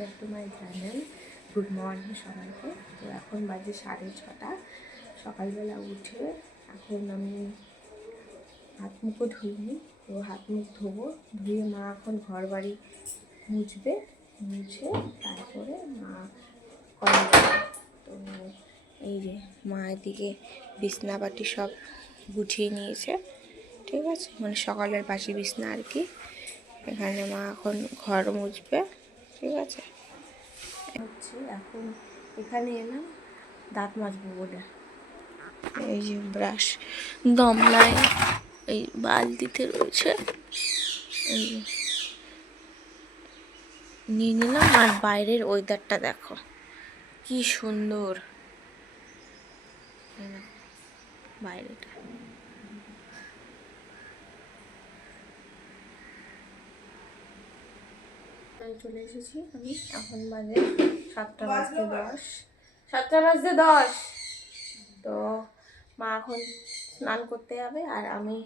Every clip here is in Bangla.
Back to my channel. Good morning সবাইকে। তো এখন বাজে 6:30। সকালবেলা উঠে এখন আমি হাত মুখও ধুইনি, তো হাত মুখ ধোবো। ধুয়ে মা এখন ঘর বাড়ি মুছবে, মুছে তারপরে মা কলেজ যাবে। তো এই যে মা এদিকে বিছনাপাটি সব গুছিয়ে নিয়েছে, ঠিক আছে, মানে সকালের বাসি বিছনা আর কি। এখানে মা এখন ঘর মুছবে, ঠিক আছে। হচ্ছে এখন এখানে এলাম দাঁত মাজবো বলে। এই যে ব্রাশ গামলায় এই বালতিতে রয়েছে, এই নিয়ে নিলাম। আর বাইরের ওয়েদারটা দেখো কি সুন্দর, বাইরেটা। চলে এসেছি আমি, এখন বাজে 7:10। 7:10। তো মা এখন স্নান করতে যাবে আর আমি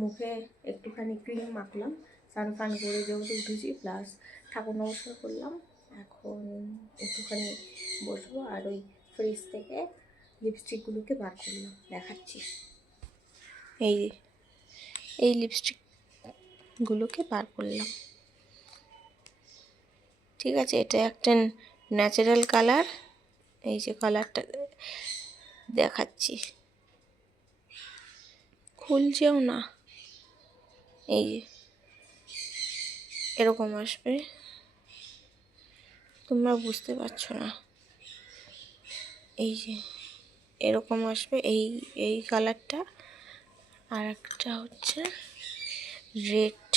মুখে একটুখানি ক্রিম মাখলাম, স্নান ফান করে যেহেতু উঠেছি, প্লাস ঠাকুর নমস্কার করলাম। এখন একটুখানি বসবো আর ওই ফ্রিজ থেকে লিপস্টিকগুলোকে বার করলাম, দেখাচ্ছি। এই লিপস্টিকগুলোকে বার করলাম, ঠিক আছে। এটা একটা ন্যাচারাল কালার, এই যে কালারটা দেখাচ্ছি, খুলছেও না, এই যে এরকম আসবে, তোমরা বুঝতে পারছো না, এই যে এরকম আসবে এই কালারটা। আর একটা হচ্ছে রেড,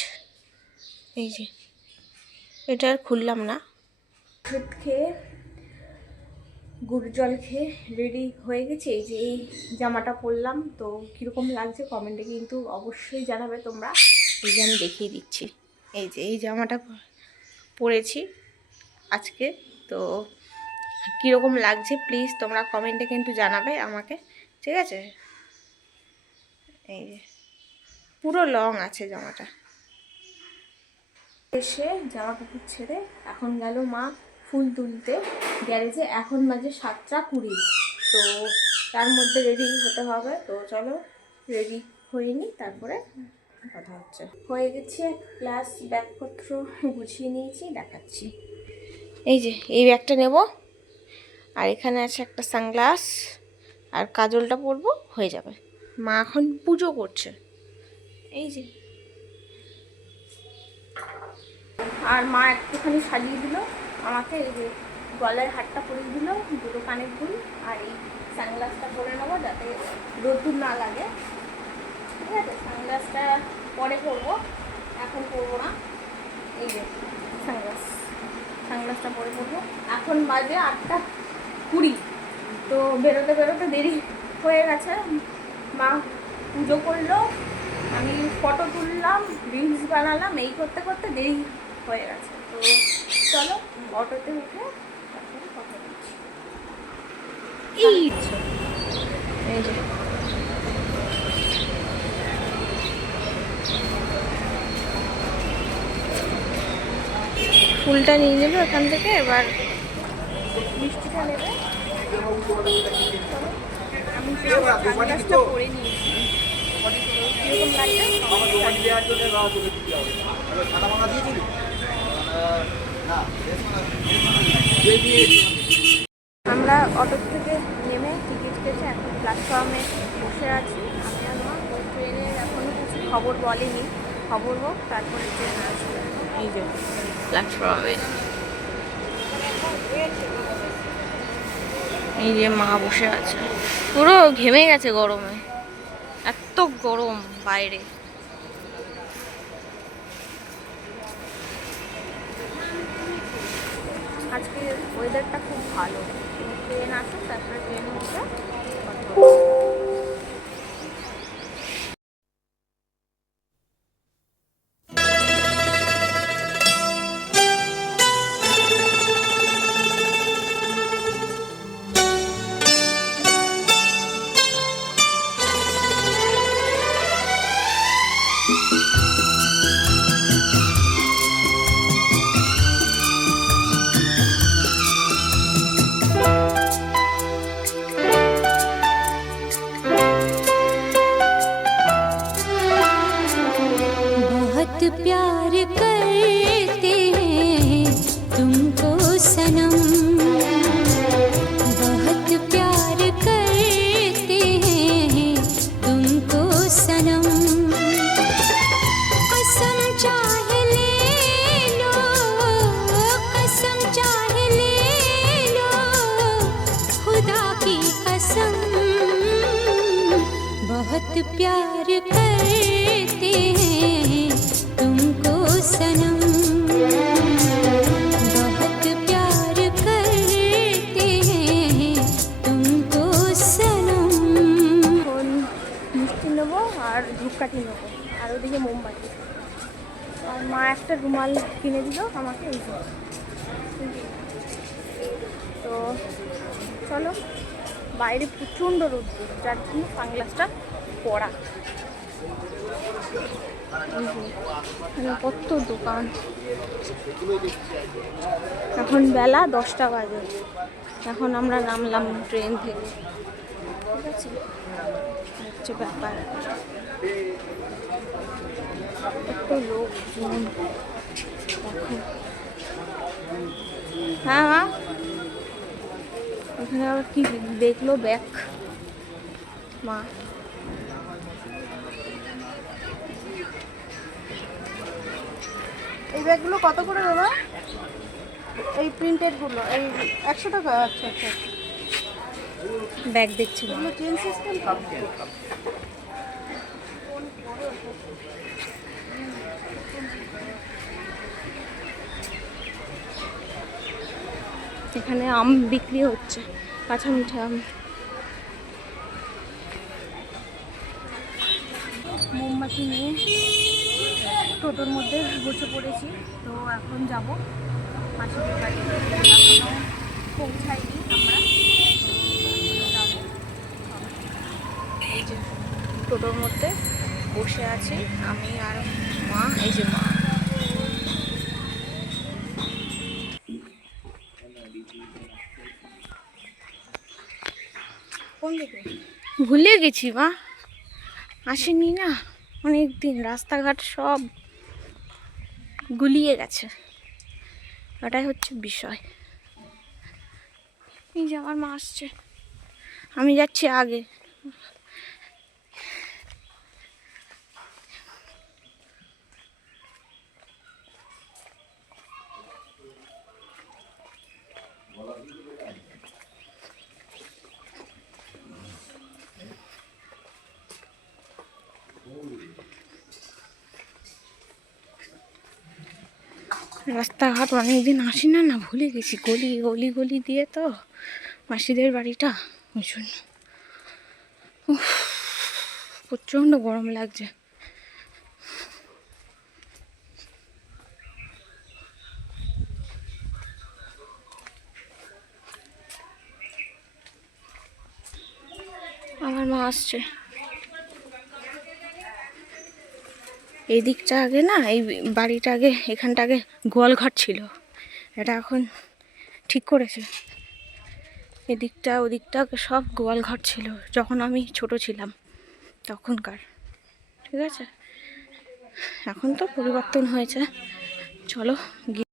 এই যে এটা আর খুললাম না। ওষুধ খেয়ে গুড় জল খেয়ে রেডি হয়ে গেছি। এই যে এই জামাটা পরলাম, তো কীরকম লাগছে কমেন্টে কিন্তু অবশ্যই জানাবে তোমরা। এই যে আমি দেখিয়ে দিচ্ছি, এই যে এই জামাটা পরেছি আজকে, তো কীরকম লাগছে প্লিজ তোমরা কমেন্টে কিন্তু জানাবে আমাকে, ঠিক আছে। এই যে পুরো লং আছে জামাটা। এসে জামা কাপড় ছেড়ে এখন গেল মা ফুল তুলতে গ্যারেজে। এখন বাজে 7:20, তো তার মধ্যে রেডি হতে হবে। তো চলো রেডি হয়ে নিই, তারপরে কথা হচ্ছে। হয়ে গেছে, প্লাস ব্যাগপত্র গুছিয়ে নিয়েছি, দেখাচ্ছি। এই যে এই ব্যাগটা নেব, আর এখানে আছে একটা সানগ্লাস, আর কাজলটা পরবো, হয়ে যাবে। মা এখন পুজো করছে, এই যে। আর মা একটুখানি সাজিয়ে দিল আমাকে, এই যে গলার হারটা পরিয়ে দিল, দুটো কানের দুল, আর এই সানগ্লাসটা পরে নেবো যাতে রোদ্দুর না লাগে, ঠিক আছে। সানগ্লাসটা পরে পরবো, এখন পরবো না। এই যে সানগ্লাসটা পরে পরবো। এখন বাজে 8:20, তো বেরোতে বেরোতে দেরি হয়ে গেছে। মা পুজো করলো, আমি ফটো তুললাম, রিলস বানালাম, এই করতে করতে দেরি হয়ে গেছে। তো চলো অটোতে উঠে তারপরে কথা বলছি। এই যে ফুলটা নিয়ে নেবে এখান থেকে, এবার মিষ্টিটা নেবে। আমি সানগ্লাসটা পরে নিয়েছি, কিরকম লাগবে। আমরা অটো থেকে নেমে টিকিট কেটে এখন প্ল্যাটফর্মে বসে আছি। আমি আর মা, ট্রেনের এখনও কিছু খবর বলেনি, খবর হোক তারপরে ট্রেন আসবে। এই যে প্ল্যাটফর্মে এই যে মা বসে আছে, পুরো ঘেমে গেছে গরমে, এত গরম বাইরে। আজকে ওয়েদারটা খুব ভালো, ট্রেন আসুন তারপরে ট্রেন উঠে करते हैं तुमको सनम, बहुत प्यार करते हैं तुमको सनम। कसम चाहे ले लो, कसम चाहे ले लो, खुदा की कसम, बहुत प्यार करते हैं तुमको सनम, बहुत प्यार करते हैं तुमको सनम। এখন মিষ্টি নেবো আর ধূপকাঠি নেবো আর ওদিকে মোমবাতি। আর মা একটা রুমাল কিনে দিল আমাকে, এই যে। তো চলো, বাইরে প্রচণ্ড রোদ্দুর, যার জন্য সানগ্লাসটা পরা। এখানে কত দোকান। এখন বেলা 10টা বাজে। এখন আমরা নামলাম ট্রেন থেকে, ঠিক আছে? হচ্ছে ব্যাপার, কত লোকজন দেখো। হ্যাঁ মা, এখানে আবার কি দেখলো ব্যাগ মা। এই ব্যাগগুলো কত করে দাদা? এই প্রিন্টেডগুলো এই 100 টাকা। আচ্ছা আচ্ছা, ব্যাগ দেখছি মা। এগুলো চেন সিস্টেম। এখানে আম বিক্রি হচ্ছে, কাঁচা মিঠা আম। মোমবাতি নিয়ে টোটোর মধ্যে বসে পড়েছি। তো এখন যাব মাসিদের বাড়ি, এখনও পৌঁছাইনি আমরা। যাবো। এই যে টোটোর মধ্যে বসে আছি আমি আর মা, এই যে মা। ভুলে গেছি মা, আসেনি না অনেক দিন, রাস্তাঘাট সব গুলিয়ে গেছে, ওটাই হচ্ছে বিষয়। এই যে আমার মা আসছে, আমি যাচ্ছি আগে। রাস্তাঘাট অনেকদিন আসি না, ভুলে গেছি। গলি গলি গলি দিয়ে তো মাসিদের বাড়িটা, ওই জন্য প্রচণ্ড গরম লাগছে। আমার মা আসছে। এই দিকটা আগে না, এই বাড়িটা আগে, এখানটা আগে গোয়ালঘর ছিল, এটা এখন ঠিক করেছে। এদিকটা ওদিকটা সব গোয়ালঘর ছিল যখন আমি ছোট ছিলাম তখনকার, ঠিক আছে? এখন তো পরিবর্তন হয়েছে। চলো গিয়ে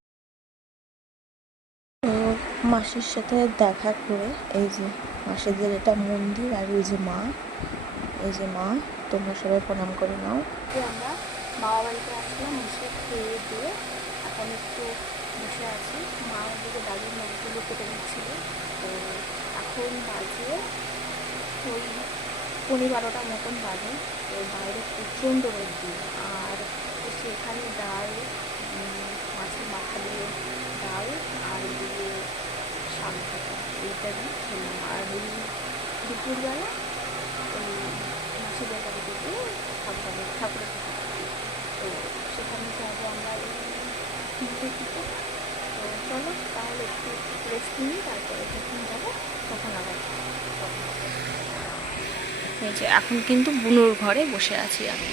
মাসির সাথে দেখা করে, এই যে মাসিদের এটা মন্দির, আর এই যে মা, এই যে মা, তোমরা সবাই প্রণাম করে নাও। আমরা বাবা বাড়িতে আসলাম, এসে খেয়ে দিয়ে এখন একটু বসে আছি। মা আমাদেরকে দাদির নখগুলো কেটে দিচ্ছিল। তো এখন বাজে ওই 11:30 মতন বাজে। তো বাইরে প্রচণ্ড রোদ্দুর, আর সেখানে ডাল, মাছের মাথা দিয়ে ডাল, আর দিয়ে শাক ভাজা, এইটা দিয়ে খেলাম। আর ওই দুপুরবেলা ওই মাসিদের বাড়িতে গিয়ে ঠাকুরের, তো সেখানে যাবো আমরা কিনতে কিনতে। তো চলো তাহলে একটু রেস্ট নিই, তারপরে যখন যাবো তখন আবার। এই যে এখন কিন্তু বুনুর ঘরে বসে আছি আমি,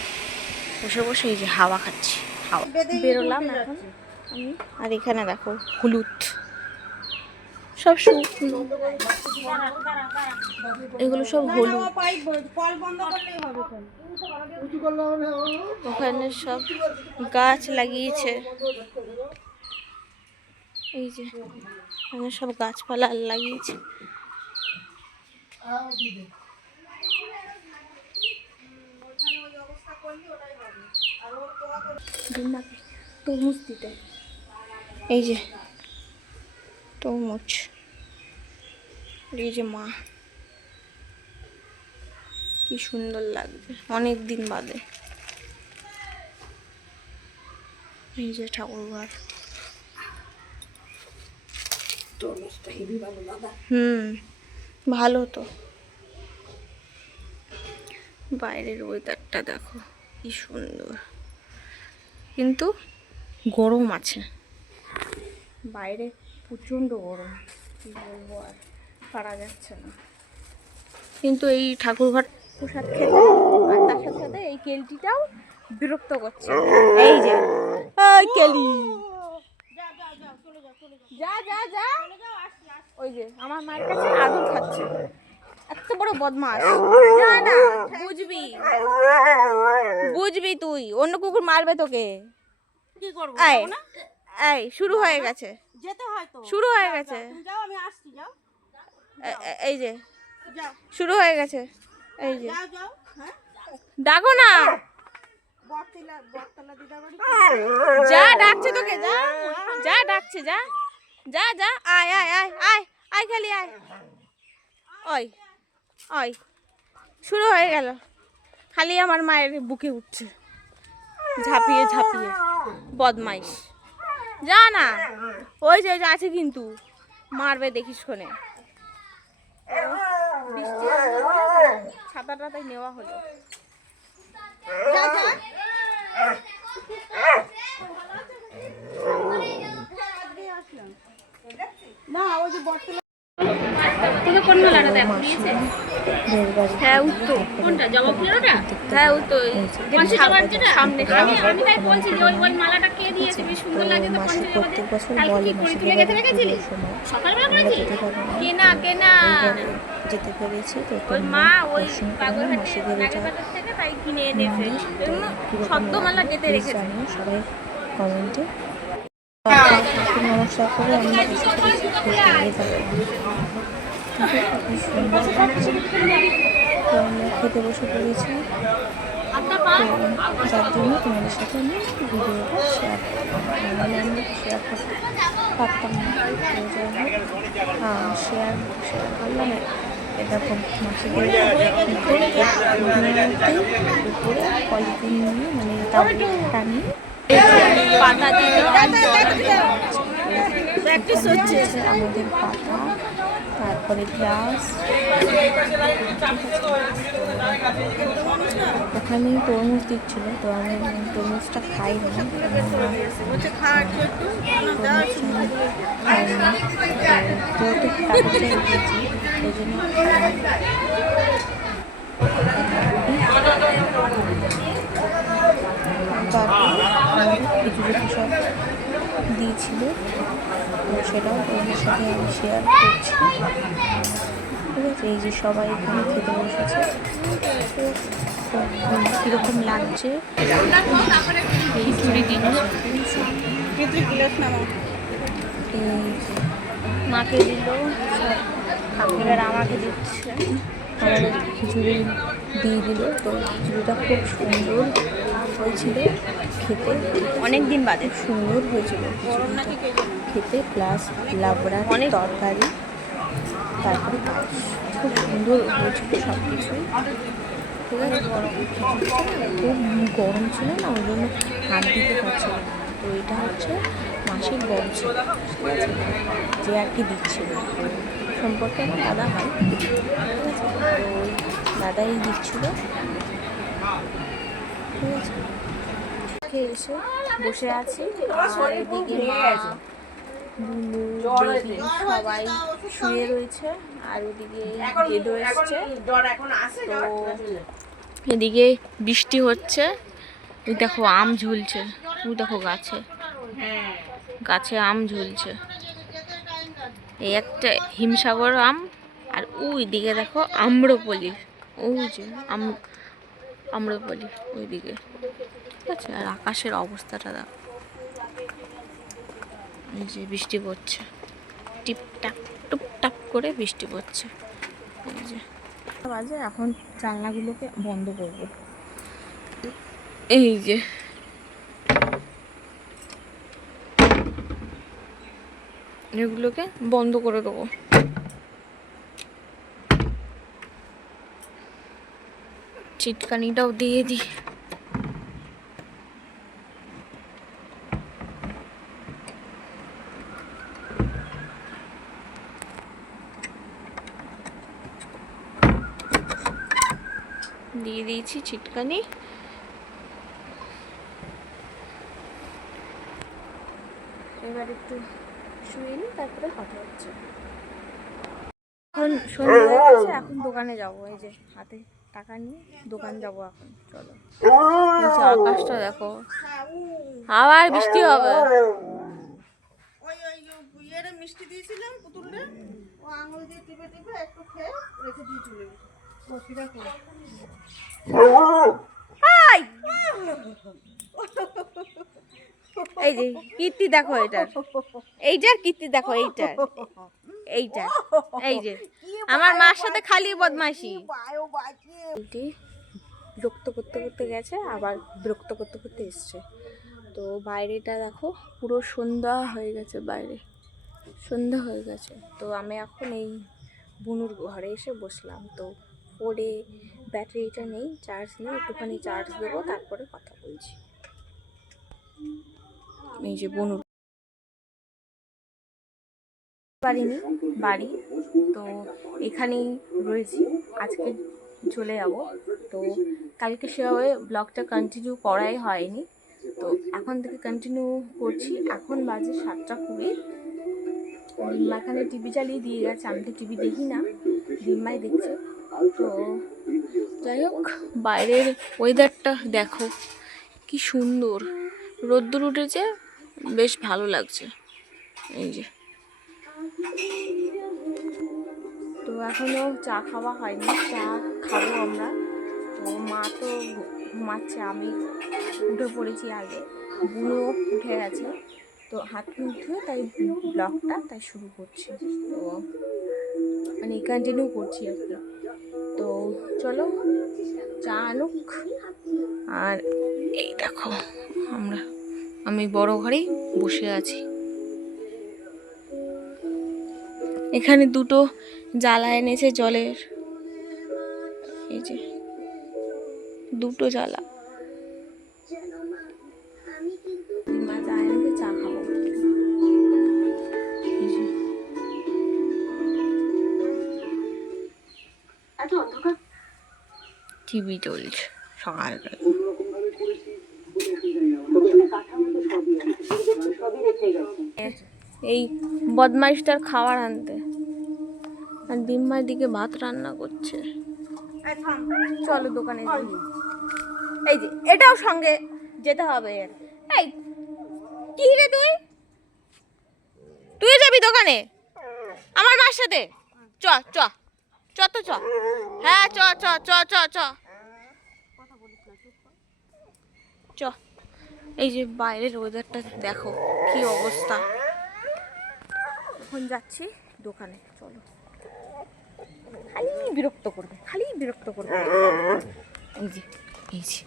বসে বসে এই যে হাওয়া খাচ্ছি। হাওয়া বেরোলাম এখন আমি, আর এখানে দেখো হলুদ, সব শুকনো, এগুলো সব হলুদ। কল বন্ধ করলেই হবে তো। ওখানে সব গাছ লাগিয়েছে, এই যে ওখানে সব গাছপালা লাগিয়েছে। তরমুজ দিতে, এই যে তরমুজ, এই যে মা, কি সুন্দর লাগবে অনেক দিন বাদে। এই যে ঠাকুরঘর, ভালো তো। বাইরের ওয়েদারটা দেখো কি সুন্দর, কিন্তু গরম আছে বাইরে, প্রচণ্ড গরম, কি বলবো আর পারা যাচ্ছে না। কিন্তু এই ঠাকুরঘর প্রসাদ খেতে আর তার সাথে সাথে এই কেলটিটাও বিরক্ত করছে। এই যে এই কেলি, যা যা যা, ওই যে আমার মায়ের কাছে আদর খাচ্ছে, এত বড় বদমাস। যা না, বুঝবি বুঝবি, তুই অন্য কুকুর মারবে তোকে। কি করব? এই এই শুরু হয়ে গেছে, যেতে হয় তো। শুরু হয়ে গেছে, তুমি যাও, আমি আসছি, যাও এই যে যাও শুরু হয়ে গেছে, এই যে যাও যাও। হ্যাঁ, ডাকো না, বটতলা দিদা বাড়ি। যা ডাকছে তোকে, যা যা ডাকছে, যা যা যা, আয় আয় আয় আয় আয়, খালি আয়। ওই ওই শুরু হয়ে গেল, খালি আমার মায়ের বুকে উঠছে ঝাঁপিয়ে ঝাঁপিয়ে, বদমাইশ। যা না, ওই যে আছে কিন্তু মারবে দেখিস কোনে। বৃষ্টি আসবে বলে ছাতাটা তাই নেওয়া হলো। যা যা। না, ওই যে বটতলা। তোকে কোন মেলাটা দেখ দিয়েছে? হ্যাঁ উত্তর, কোনটা জবাবপুরেরটা? হ্যাঁ উত্তর, পঞ্চজবার যেটা? সামনে আমি তাই বলছি যে ওই মালাটা কে দিয়েছে, বেশ সুন্দর লাগে তো পঞ্চজবার। কালকে কি করে তুলে গেছে রেখেছিলি? সকালবেলা করেছিস? কেনা কেনা যেতে পেরেছি তো ওই মা ওই পাগলহাটে নাগেরবাজার থেকে তাই কিনে এনেছে, ছদ্মমালা কেটে রেখেছে। জানিয়ে সবাই কমেন্টে নমস্কার করে আমরা বসে পড়েছি খুবই সুন্দর লাগছে। তো আমরা খেতে বসে পড়েছি, তো যার জন্য তোমাদের সাথে আমি ভিডিওটা শেয়ার করলাম, মানে আমি শেয়ার করতে পারতাম না, তো যাই হোক শেয়ার করলাম। এরকম মাসিদের উপরে পলিথিন নিয়ে, মানে তাবুটা নিয়ে পাতা দিল, আমাদের পাতা, তারপরে গ্লাস, ওখানে তরমুজ দিচ্ছিল, তো আমি তরমুজটা খাই না, যেহেতু কাগজে দিয়েছি ওই জন্য কিছু কিছু সব দিয়েছিল, তো সেটাও তোমাদের সাথে আমি শেয়ার করছি। ঠিক আছে, এই যে সবাই এখানে খেতে বসেছে, তো কীরকম লাগছে খিচুড়ি দিচ্ছে, এই যে মাকে দিল, ঠাকুরের আমাকে দিচ্ছে। আমাদের খিচুড়ি দিয়ে দিল, তো খিচুড়িটা খুব সুন্দর হয়েছিল খেতে, অনেক দিন বাদে খুব সুন্দর হয়েছিল খিচুড়িটা খেতে, প্লাস লাবড়ার তরকারি, তারপরে পায়েস, খুব সুন্দর হয়েছিল সব কিছুই। ঠিক আছে, খুব গরম ছিল না, ওই জন্য হাত দিতে পারছিল না। তো এটা হচ্ছে মাসির বড় ছিল, ঠিক আছে, যে আর কি দিচ্ছিল, সম্পর্কে আমার দাদা হয়, ঠিক আছে, তো ওই দাদাই দিচ্ছিল। ঠিক আছে, খেয়ে এসে বসে আছি, আর এদিকে মা, বুলু, বেবি সবাই শুয়ে রয়েছে, আর ওদিকে গেদো এসছে। তো এদিকে বৃষ্টি হচ্ছে, ওই দেখো আম ঝুলছে, ওই দেখো গাছে গাছে আম ঝুলছে। এই একটা হিমসাগর আম, আর ওই দিকে দেখো আম্রপলি, ওই যে আম্রপলি ওই দিকে, ঠিক আছে। আর আকাশের অবস্থাটা দেখো, এই যে বৃষ্টি পড়ছে, টিপটাপ টুপটাপ করে বৃষ্টি পড়ছে। এই যে বাজে, এখন জানলাগুলোকে বন্ধ করব। এই যে এগুলোকে বন্ধ করে দেবো। চিটকানিটাও দিয়ে দিই। দিয়ে দিয়েছি চিটকানি। এবার একটু শুয়ে নিই, তারপরে কথা হচ্ছে। এখন সন্ধ্যা হয়ে গেছে, এখন দোকানে যাবো। এই যে হাতে টাকা নিয়ে দোকান যাবো এখন, চলো। আকাশটা দেখো, আবার বৃষ্টি হবে। মিষ্টি দিয়েছিলাম পুতুলটা, ও আঙুল দিয়ে টিপে টিপে একটু খেয়ে রেখে দিয়ে চলে গেছে। সেটা করে এই যে কীর্তি দেখো, এইটার কীর্তি দেখো, এইটার এই যে আমার মার সাথে খালি বদমাইশি। বিরক্ত করতে করতে গেছে, আবার বিরক্ত করতে করতে এসছে। তো বাইরেটা দেখো পুরো সন্ধ্যা হয়ে গেছে, বাইরে সন্ধ্যা হয়ে গেছে। তো আমি এখন এই বুনুর ঘরে এসে বসলাম। তো ফোনে ব্যাটারিটা নেই, চার্জ নেই, একটুখানি চার্জ দেবো, তারপরে কথা বলছি। এই যে বুনুর পারিনি বাড়ি, তো এখানেই রয়েছি, আজকে চলে যাব। তো কালকে সেভাবে ব্লগটা কন্টিনিউ করাই হয়নি, তো এখন থেকে কন্টিনিউ করছি। এখন বাজে 7:20। দিম্মা এখানে টিভি চালিয়ে দিয়ে গেছে, আমি তো টিভি দেখি না, দিম্মাই দেখছে। তো যাই হোক, বাইরের ওয়েদারটা দেখো কি সুন্দর, রোদ্দুর উঠেছে, বেশ ভালো লাগছে। এই যে, তো এখনও চা খাওয়া হয়নি, চা খাবো আমরা। তো মা তো ঘুমাচ্ছে, আমি উঠে পড়েছি আগে, বুনো উঠে গেছে। তো হাত মুখ ধুয়ে তাই ব্লগটা তাই শুরু করছি, তো মানে কন্টিনিউ করছি আর কি। তো চলো চা আনুক। আর এই দেখো আমি বড় ঘরেই বসে আছি। এখানে দুটো জ্বালা এনেছে জলের, এই যে দুটো জ্বালা। মা চা এনেছে, চা খাবো। টিভি চলছে সকালবেলা। এই বদমাইশটার খাবার আনতে, আর দিম্মার দিকে ভাত রান্না করছে। চলো দোকানে যাই। এই যে এটাও সঙ্গে যেতে হবে। এই কি রে, তুই যাবি দোকানে আমার মার সাথে? চ চ চ তো চ, হ্যাঁ চ চ চ চ চ চ। এই যে বাইরের ওয়েদারটা দেখো কি অবস্থা। এখন যাচ্ছি দোকানে, চলো। খালি বিরক্ত করবে, খালি বিরক্ত করবে। এই যে এই যে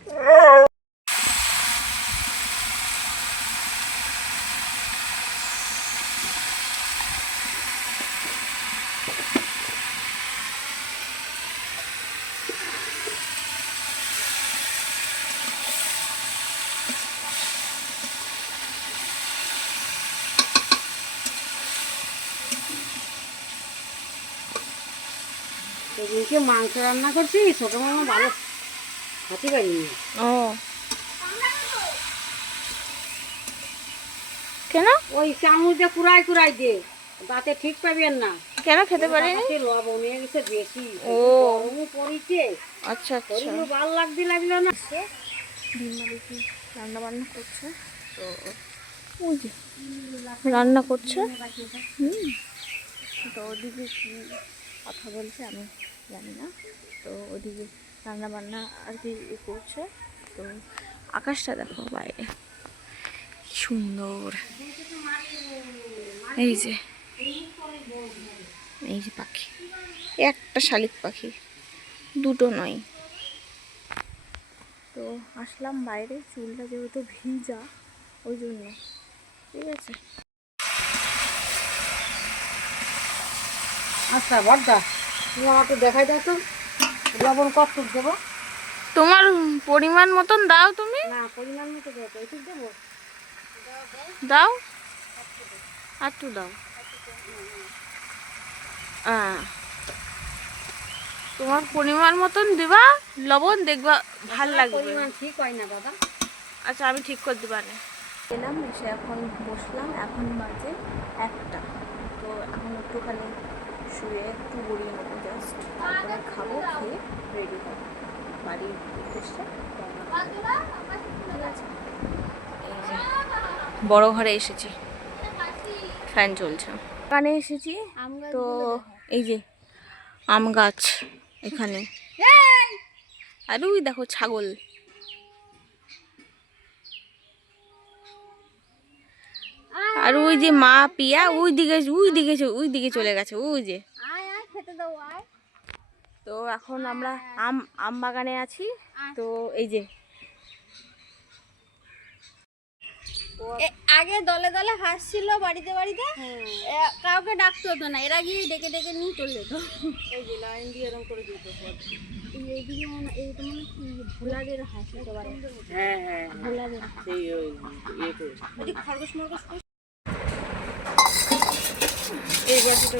সেদিনকে মাংস রান্না করছি, ছোট মামা ভালো খেতে পারিনি। ও কেন? ওই চামচ দিয়ে কুড়াই দিয়ে দাঁতে ঠিক পাবেন না। কেন খেতে পারিনি? লবণ হয়ে গেছে বেশি, ও গরমও পড়িছে, আচ্ছা আচ্ছা। শরীরও ভালো লাগলো না। দিম্মা দেখি রান্না বান্না করছে, তো ওই যে রান্না করছে। তো ওদিকে কি কথা বলছে আমি জানি না। তো ওদিকে রান্না বান্না আর কি করছে। তো আকাশটা দেখো বাইরে সুন্দর। এই যে পাখি, একটা শালিক পাখি, দুটো নয়। তো আসলাম বাইরে, চুলটা যেহেতু ভিজা ওই জন্য। ঠিক আছে, আচ্ছা বড়দা, তুমি আমাকে দেখাই দাও তো লবণ কত দেবো? তোমার পরিমাণ মতন দাও তুমি। না, পরিমাণ মতো দেবো। একটু দেবো? দাও, আর একটু দাও। তোমার পরিমাণ মতন দিবা লবণ, দেখবা ভাল লাগবে। পরিমাণ ঠিক হয় না দাদা। আচ্ছা, আমি ঠিক করে দিবা না। এলাম, এসে এখন বসলাম। এখন বাজে 1টা। তো এখন একটুখানি শুয়ে একটু গড়িয়ে নেবো জাস্ট, তারপরে খাবো, খেয়ে রেডি হবো বাড়ির উদ্দেশ্যে। ঠিক আছে, এই যে বড় ঘরে এসেছি, ফ্যান চলছে। কানে এসেছি তো এই যে আম গাছ এখানে, আর ওই দেখো ছাগল। আর ওই যে মা পিয়া ওই দিকে চলে গেছে, ওই যে। তো এখন আমরা আম বাগানে আছি। তো এই যে আগে দলে দলে হাসছিল বাড়িতে বাড়িতে, কাউকে ডাকতে হতো না, এরা গিয়ে ডেকে ডেকে নিয়ে চলে যেত। এই যে লাইন দিয়ে এরকম করে দিতে এইদিকে এইটা মনে কি ভোলাদের হাঁস হতে পারে। হ্যাঁ হ্যাঁ, ভোলাদের সেই ওই ইয়ে করে ওই যে খরগোশ মরগোশ এই গাছটা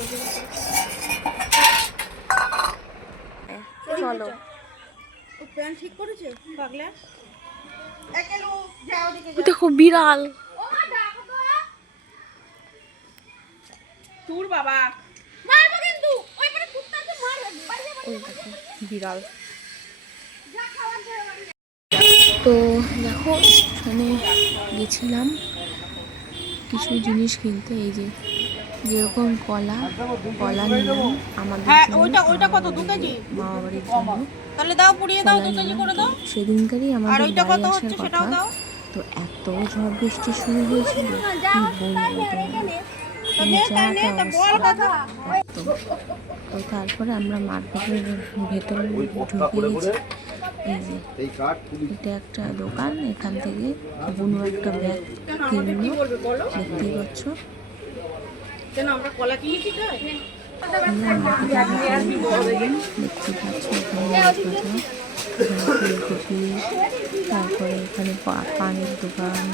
চলো। ও প্যান্ট ঠিক করেছে পাগলা। একেলো যাও দিকে ওই দেখো বিড়াল। তোর বাবা মারবো কিন্তু ওই মানে কুত্তাকে মারবে বাড়ি যাবে। ওই দেখো বিড়াল। তো দেখো এখানে গেছিলাম কিছু জিনিস কিনতে। এই যে যেরকম কলা নিলাম আমাদের জন্য, ওইটা কত 2 কেজি? মামা বাড়ির জন্য তাহলে দাও, পুড়িয়ে দাও, কলা 2 কেজি নিলাম। করে দাও। সেদিনকারই আর আমাদের ওইটা বাড়ি কত আসার হচ্ছে সেটাও কথা। দাও। তো এত ঝড় বৃষ্টি শুরু হয়েছিল কি বলবো তোমাদের, যা তা অবস্থা। তো তারপরে আমরা মার্কেটের ভেতরে ঢুকে গেছি। এই যে এটা একটা দোকান, এখান থেকে বুনু একটা ব্যাগ কিনলো, দেখতেই পাচ্ছ। কেন আমরা কলা কিনেছি তো? আমরা মার্কেটের ভেতরে দেখতে পাচ্ছি এখানে মাছ বাজার, এখানে ফুলকপি, তারপরে এখানে পানের দোকান,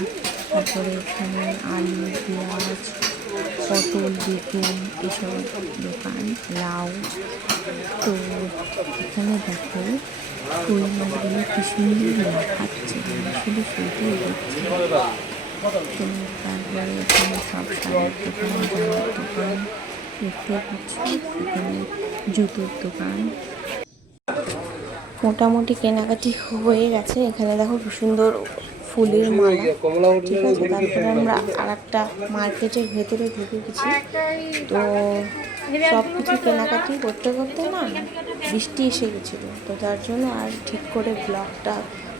তারপরে এখানে আলু, পেঁয়াজ, পটল, বেগুন এসব দোকান, লাউ। তো এখানে দেখো কই মাছগুলো কি সুন্দর দেখাচ্ছে, শুধু সেটাই দেখছি। তো তারপরে এখানে সব শাড়ির দোকান, জামার দোকান দেখতে পাচ্ছি, এখানে জুতোর দোকান। মোটামুটি কেনাকাটি হয়ে গেছে। এখানে দেখো কি সুন্দর ফুলের মালা। ঠিক আছে, তারপরে আমরা আর একটা মার্কেটের ভেতরে ঢুকে গেছি। তো সব কিছু কেনাকাটি করতে করতে না বৃষ্টি এসে গেছিলো, তো তার জন্য আর ঠিক করে ব্লগটা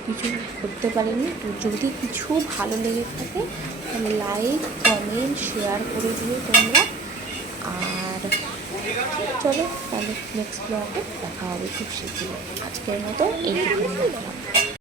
কিছু করতে পারিনি। তো যদি কিছু ভালো লেগে থাকে তাহলে লাইক, কমেন্ট, শেয়ার করে দিও তোমরা। আর চলো তাহলে নেক্সট ব্লগে দেখা হবে খুব শীঘ্রই। আজকের মতো এইটুকু রাখলাম।